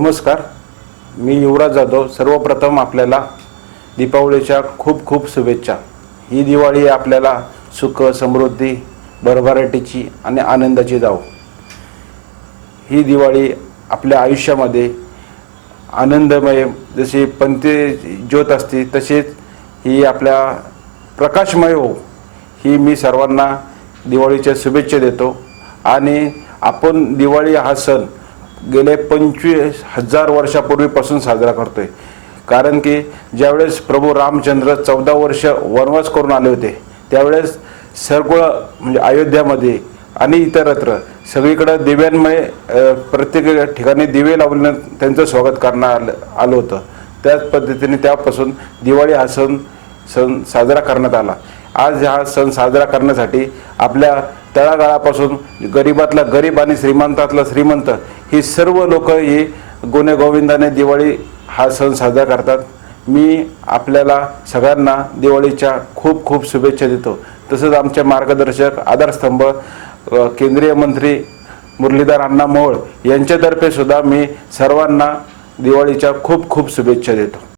नमस्कार. मी युवराज जाधव. सर्वप्रथम आपल्याला दीपावलीच्या खूप खूप शुभेच्छा. ही दिवाळी आपल्याला सुख समृद्धी भरभराटीची आणि आनंदाची जाव. ही दिवाळी आपल्या आयुष्यामध्ये आनंदमय जशी पंथी ज्योत असते तसेच ही आपल्या प्रकाशमय हो ही मी सर्वांना दिवाळीच्या शुभेच्छा देतो. आणि आपण दिवाळी हा सण गेले पंचवीस हजार वर्षापूर्वीपासून साजरा करतोय. कारण की ज्यावेळेस प्रभू रामचंद्र चौदा वर्ष वनवास करून आले होते त्यावेळेस सर्व म्हणजे अयोध्यामध्ये आणि इतरत्र सगळीकडं दिव्यांमुळे प्रत्येक ठिकाणी दिवे लावल्यानं त्यांचं स्वागत करण्यात आलं आलं होतं. त्याच पद्धतीने त्यापासून दिवाळी हा सण सण साजरा करण्यात आला. आज हा सण साजरा करण्यासाठी आपल्या तळागाळापासून गरीबातला गरीब आणि श्रीमंतातला श्रीमंत ही सर्व लोक ही गोविंदाने दिवाळी हा सण साजरा करतात. मी आपल्याला सगळ्यांना दिवाळीच्या खूप खूप शुभेच्छा देतो. तसंच आमचे मार्गदर्शक आधारस्तंभ केंद्रीय मंत्री मुरलीधर अण्णा मोहोळ यांच्यातर्फे सुद्धा मी सर्वांना दिवाळीच्या खूप खूप शुभेच्छा देतो.